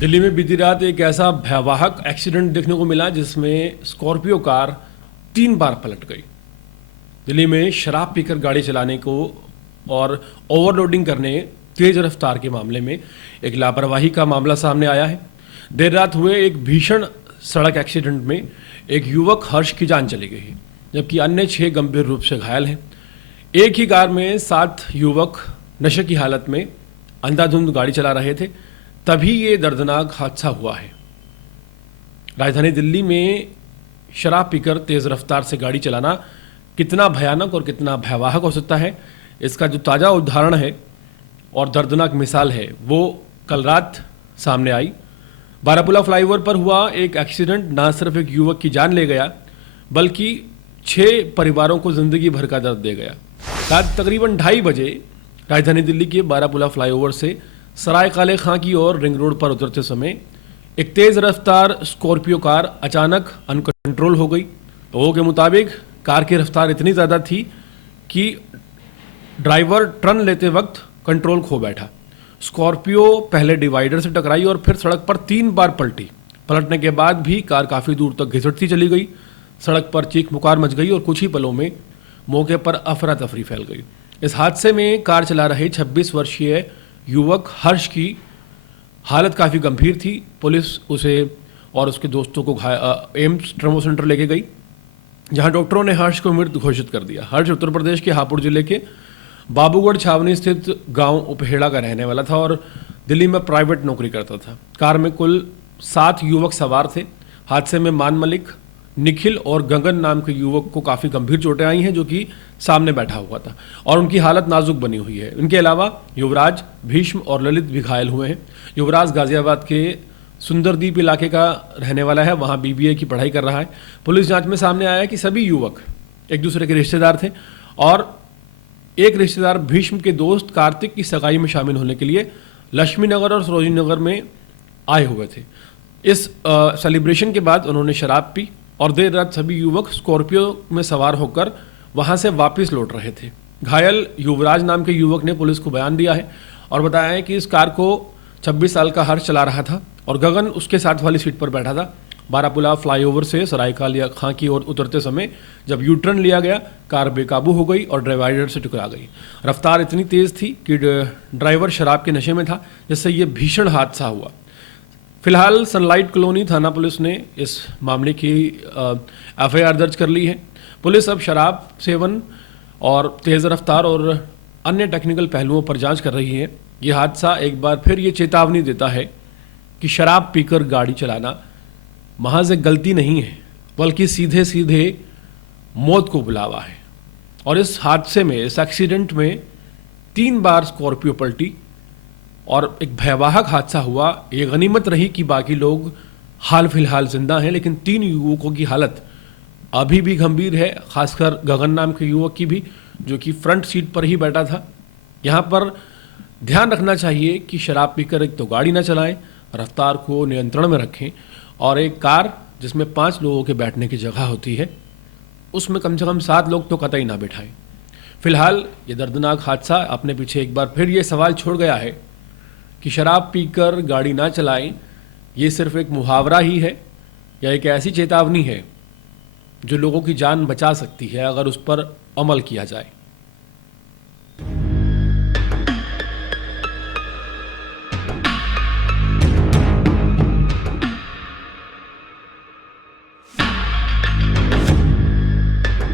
दिल्ली में बीती रात एक ऐसा भयावह एक्सीडेंट देखने को मिला जिसमें स्कॉर्पियो कार 3 बार पलट गई। दिल्ली में शराब पीकर गाड़ी चलाने को और ओवरलोडिंग करने तेज रफ्तार के मामले में एक लापरवाही का मामला सामने आया है। देर रात हुए एक भीषण सड़क एक्सीडेंट में एक युवक हर्ष की जान चली गई, जबकि अन्य 6 गंभीर रूप से घायल हैं। एक ही कार में 7 युवक नशे की हालत में अंधाधुंध गाड़ी चला रहे थे, तभी ये दर्दनाक हादसा हुआ है। राजधानी दिल्ली में शराब पीकर तेज रफ्तार से गाड़ी चलाना कितना भयानक और कितना भयावह हो सकता है, इसका जो ताज़ा उदाहरण है और दर्दनाक मिसाल है वो कल रात सामने आई। बारापुला फ्लाईओवर पर हुआ एक एक्सीडेंट ना सिर्फ एक युवक की जान ले गया, बल्कि 6 परिवारों को जिंदगी भर का दर्द दे गया। रात तकरीबन 2:30 बजे राजधानी दिल्ली के बारापुला फ्लाईओवर से सराय काले खां की ओर रिंग रोड पर उतरते समय एक तेज रफ्तार स्कॉर्पियो कार अचानक अनकंट्रोल हो गई। लोगों के मुताबिक कार की रफ्तार इतनी ज़्यादा थी कि ड्राइवर टर्न लेते वक्त कंट्रोल खो बैठा। स्कॉर्पियो पहले डिवाइडर से टकराई और फिर सड़क पर 3 बार पलटी। पलटने के बाद भी कार काफ़ी दूर तक घिसटती चली गई। सड़क पर चीख पुकार मच गई और कुछ ही पलों में मौके पर अफरा तफरी फैल गई। इस हादसे में कार चला रहे 26 वर्षीय युवक हर्ष की हालत काफ़ी गंभीर थी। पुलिस उसे और उसके दोस्तों को एम्स ट्रॉमा सेंटर लेके गई, जहां डॉक्टरों ने हर्ष को मृत घोषित कर दिया। हर्ष उत्तर प्रदेश के हापुड़ जिले के बाबूगढ़ छावनी स्थित गांव उपहेड़ा का रहने वाला था और दिल्ली में प्राइवेट नौकरी करता था। कार में कुल 7 युवक सवार थे। हादसे में मान मलिक, निखिल और गगन नाम के युवक को काफ़ी गंभीर चोटें आई हैं, जो कि सामने बैठा हुआ था और उनकी हालत नाजुक बनी हुई है। इनके अलावा युवराज, भीष्म और ललित भी घायल हुए हैं। युवराज गाजियाबाद के सुंदरदीप इलाके का रहने वाला है, वहाँ BBA की पढ़ाई कर रहा है। पुलिस जांच में सामने आया कि सभी युवक एक दूसरे के रिश्तेदार थे और एक रिश्तेदार भीष्म के दोस्त कार्तिक की सगाई में शामिल होने के लिए लक्ष्मी नगर और सरोजिनी नगर में आए हुए थे। इस सेलिब्रेशन के बाद उन्होंने शराब पी और देर रात सभी युवक स्कॉर्पियो में सवार होकर वहां से वापस लौट रहे थे। घायल युवराज नाम के युवक ने पुलिस को बयान दिया है और बताया है कि इस कार को 26 साल का हर्ष चला रहा था और गगन उसके साथ वाली सीट पर बैठा था। बारापुला फ्लाईओवर से सराय काले खां की ओर उतरते समय जब यू टर्न लिया गया, कार बेकाबू हो गई और डिवाइडर से टकरा गई। रफ्तार इतनी तेज थी कि ड्राइवर शराब के नशे में था, जिससे ये भीषण हादसा हुआ। फिलहाल सनलाइट कॉलोनी थाना पुलिस ने इस मामले की FIR दर्ज कर ली है। पुलिस अब शराब सेवन और तेज़ रफ्तार और अन्य टेक्निकल पहलुओं पर जांच कर रही है। यह हादसा एक बार फिर ये चेतावनी देता है कि शराब पीकर गाड़ी चलाना महज एक गलती नहीं है, बल्कि सीधे सीधे मौत को बुलावा है। और इस हादसे में, इस एक्सीडेंट में 3 बार स्कॉर्पियो पलटी और एक भयावह हादसा हुआ। ये गनीमत रही कि बाकी लोग हाल फिलहाल जिंदा हैं, लेकिन 3 युवकों की हालत अभी भी गंभीर है, खासकर गगन नाम के युवक की भी, जो कि फ्रंट सीट पर ही बैठा था। यहाँ पर ध्यान रखना चाहिए कि शराब पीकर एक तो गाड़ी ना चलाएं, रफ्तार को नियंत्रण में रखें और एक कार जिसमें 5 लोगों के बैठने की जगह होती है उसमें कम से कम 7 लोग तो कतई ना बिठाएं। फिलहाल ये दर्दनाक हादसा अपने पीछे एक बार फिर ये सवाल छोड़ गया है कि शराब पीकर गाड़ी ना चलाएं, ये सिर्फ एक मुहावरा ही है या एक ऐसी चेतावनी है जो लोगों की जान बचा सकती है अगर उस पर अमल किया जाए।